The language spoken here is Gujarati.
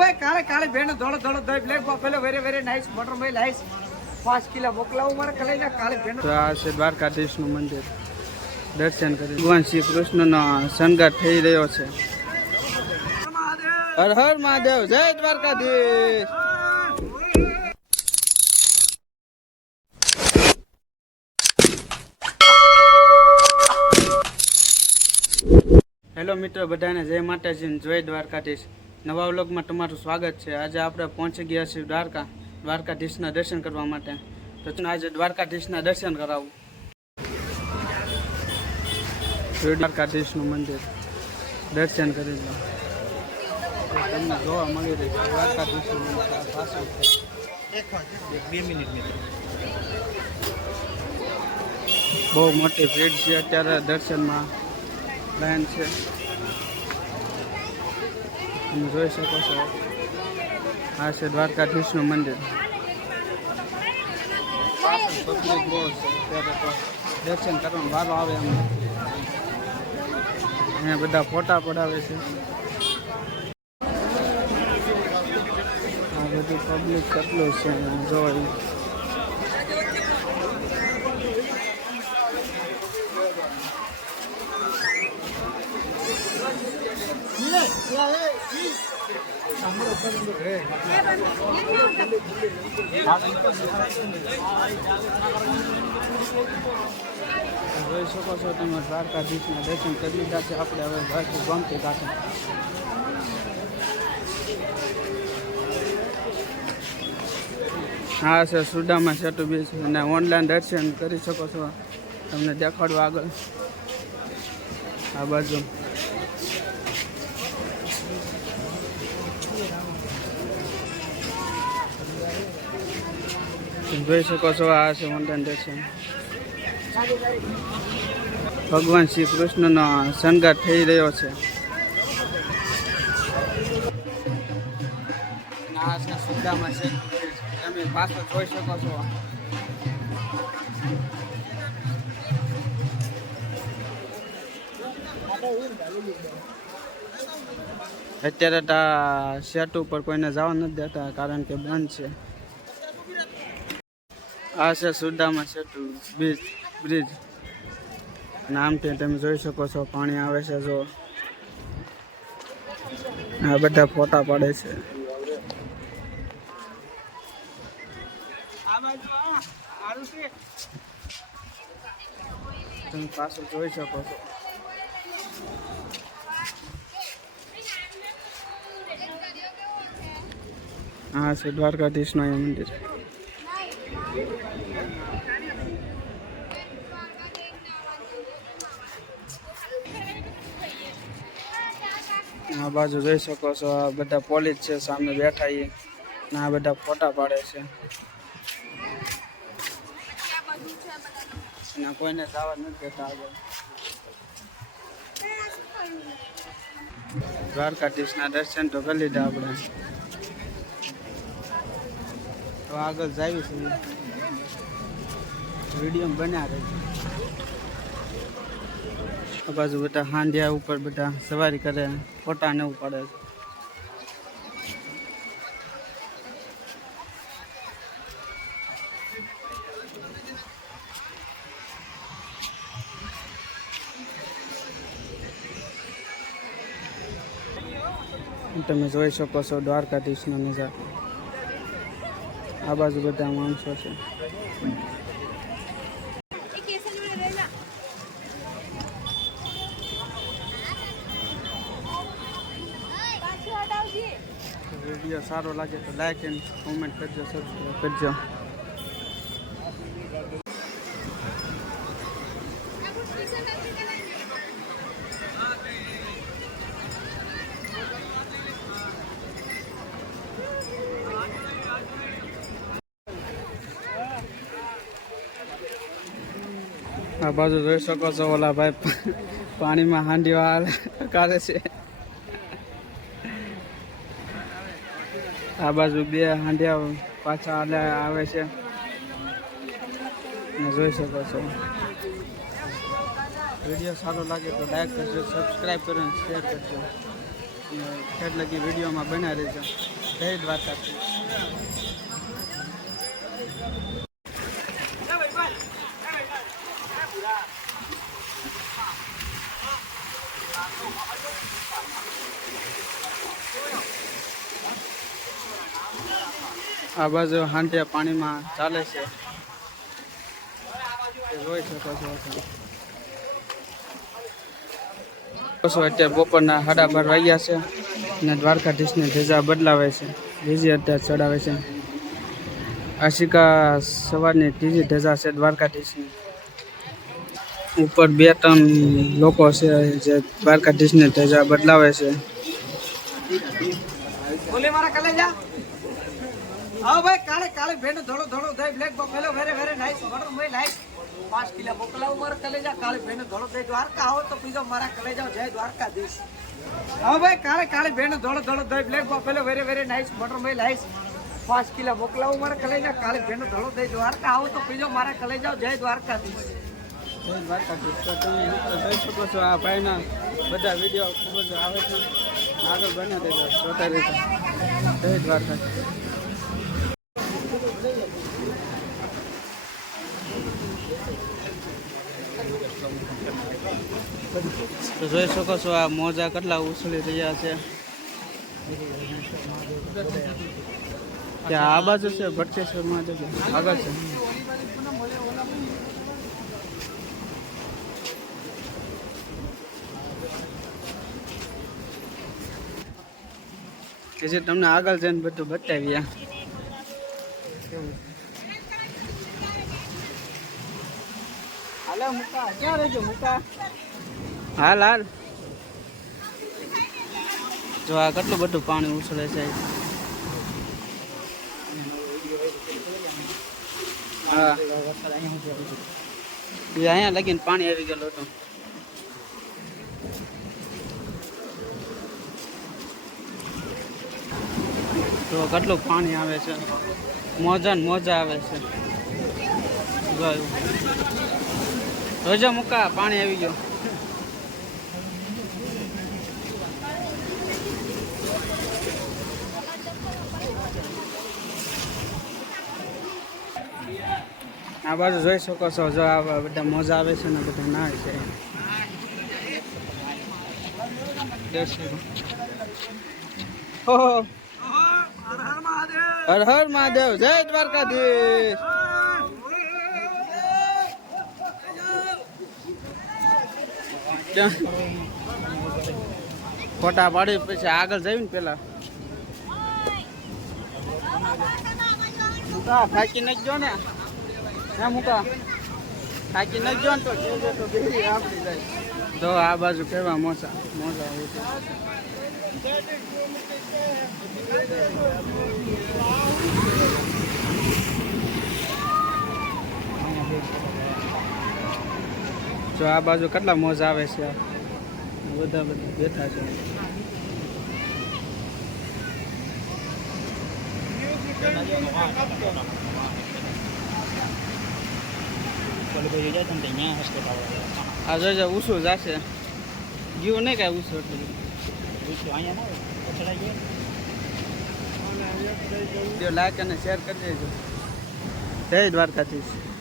ભાઈ, કાલે કાલે બેન ધોળો દોડો દોડ black buffalo very very nice butter ભાઈ નાઇસ પાંચ કિલો મોકલાવું મારે કલાઈ કાલે બેન. તો આ છે દ્વારકાધીશનું મંદિર. દર્શન કરી. ભગવાન શ્રી કૃષ્ણનો શણગાર થઈ રહ્યો છે. હર હર મહાદેવ. જય દ્વારકાધીશ. હેલો મિત્રો, બધાને જય માતાજી જય દ્વારકાધીશ. નવા વ્લોગમાં તમારું સ્વાગત છે. આજે આપણે પહોંચી ગયા છીએ દ્વારકા, દ્વારકાધીશના દર્શન કરવા માટે. તો આજે દ્વારકાધીશના દર્શન કરાવું. દ્વારકાધીશનું મંદિર. દર્શન કરી લો. તમને જોવા મળી રહી છે, દ્વારકાધીશનું બહુ મોટી ભીડ છે, અત્યારે દર્શનમાં લાઈન છે. તમે જોઈ શકો છો. આ છે દ્વારકાધીશનું મંદિર. પબ્લિક બહુ છે દર્શન કરવાનો વારો આવે એમ. અહીંયા બધા ફોટા પડાવે છે. આ બધું પબ્લિક કેટલું છે અહીંયા જોઈ શકો છો તમે દ્વારકાધીશના દર્શન કરી લીધા છે આપણે હવે ઘરથી ગમતી કાંઠે હા સર સુદામા બી બીચ અને ઓનલાઈન દર્શન કરી શકો છો. તમને દેખાડવા આગળ. આ બાજુ. જોઈ શકો છો, આ છે ઓનલાઈન દર્શન ભગવાન શ્રી કૃષ્ણનો શણગાર થઈ રહ્યો છે. તમે પાછળ જોઈ અત્યારે સેટ ઉપર કોઈને જવા નથી દેતા, કારણ કે બંધ છે. આ છે સુદામા સેતુ બ્રિજ બ્રિજ. નામથી તમે જોઈ શકો છો પાણી આવે છે જો. આ બધા ફોટા પાડે છે. તમે પાછળ જોઈ શકો છો. હા છે દ્વારકાધીશનું અહીંયા મંદિર. આ બાજુ જોઈ શકો છો, આ બધા પોલીસ છે, સામે બેઠા એ આ બધા ફોટા પાડે છે. અને કોઈને જવા નથી દેતા આગળ. દ્વારકાધીશના દર્શન તો કરી લીધા આપણે. તો આગળ જાવી છે. વીડિયો બન્યા રહે આ બાજુ બધા હાંડિયા ઉપર બધા સવારી કરે, ફોટા ને એવું પડે તમે જોઈ શકો છો દ્વારકાધીશનો નજારો. આ બાજુ બધા માણસો છે. વીડિયો સારો લાગે તો લાઈક એન્ડ કોમેન્ટ કરજો સબસ્ક્રાઈબ કરજો. આ બાજુ જોઈ શકો છો ઓલા ભાઈ, પાણીમાં હાંડીઓ હાલ કાઢે છે. આ બાજુ બે હાંડિયા પાછા આવે છે. જોઈ શકો છો. વીડિયો સારો લાગે તો લાઈક કરજો સબસ્ક્રાઈબ કરો અને શેર કરજો. એટલે કે વિડીયોમાં બના રહેજો. જય દ્વારકા આ બાજુ હાંટિયા પાણીમાં ચાલે છે. જોઈ શકો છો. બસો અત્યારે બપોરના સાડા બાર વાગ્યા છે અને દ્વારકાધીશને ધજા બદલાવે છે. ધીજી અત્યારે ચડાવે છે. આશિકા સવારની ત્રીજી ધજા છે દ્વારકાધીશની. ઉપર બે ત્રણ લોકો છે જે દ્વારકાધીશને ધજા બદલાવે છે. હા ભાઈ, કાલે કાલે ભેણ ધોળો ધોળો દઈ black buffalo very very nice butter મે લાઈક પાંચ કિલો મોકલાવું મારા કલેજા, કાલે ભેણ ધોળો દઈ, દ્વારકા આવો તો પીજો મારા કલેજા, જય દ્વારકા દેશ હા ભાઈ, કાલે કાલે ભેણ ધોળો ધોળો દઈ black buffalo very very nice butter મેં નાઈસ. પાંચ કિલો મોકલાવું મારા કલેજા, કાલે ભેણ ધોળો દઈ, દ્વારકા આવો તો પીજો મારા કલેજા, જય દ્વારકાધીશ. જય દ્વારકાધીશ. તો તમે મિત્રો જોઈ શકો છો, આ ભાઈના બધા વીડિયો ખૂબ જ આવે છે. આગળ બને રહેજો. જય દ્વારકાધીશ. તો જોઈ શકો છો આ મોજા કેટલા ઉછળી રહ્યા છે. ત્યાં આ બાજુ છે ભટકેશ્વર મહાદેવ. આગળ છે. કે જે તમને આગળ જઈને બધું બતાવીએ. હાલો, હાલ. જો આ કેટલું બધું પાણી ઉછળે છે. અહીંયા લગીને પાણી આવી ગયેલું હતું. જો કેટલું પાણી આવે છે. મોજા ને મોજા આવે છે. જોયું રોજા મુકા, પાણી આવી ગયું. આ બાજુ જોઈ શકો છો, જો આ બધા મોજા આવે છે ને, બધા ના છે. હર હર મહાદેવ. જય દ્વારકાધીશ. ફોટા પાડી, પછી આગળ જઈ ને પેલા મુકા થાકી નાખજો ને. હે મુકા ફાકી નાખજો ને તો તો આ બાજુ કેવા મોજા મોજા હોય જો આ બાજુ કેટલા મોજ આવે છે. બધા બધા બેઠા છે. આ જોજો ઉછું જશે. ગયું નહીં કાંઈ ઉછું એટલું? અને શેર કરી દેજો. જય દ્વારકાધીશ.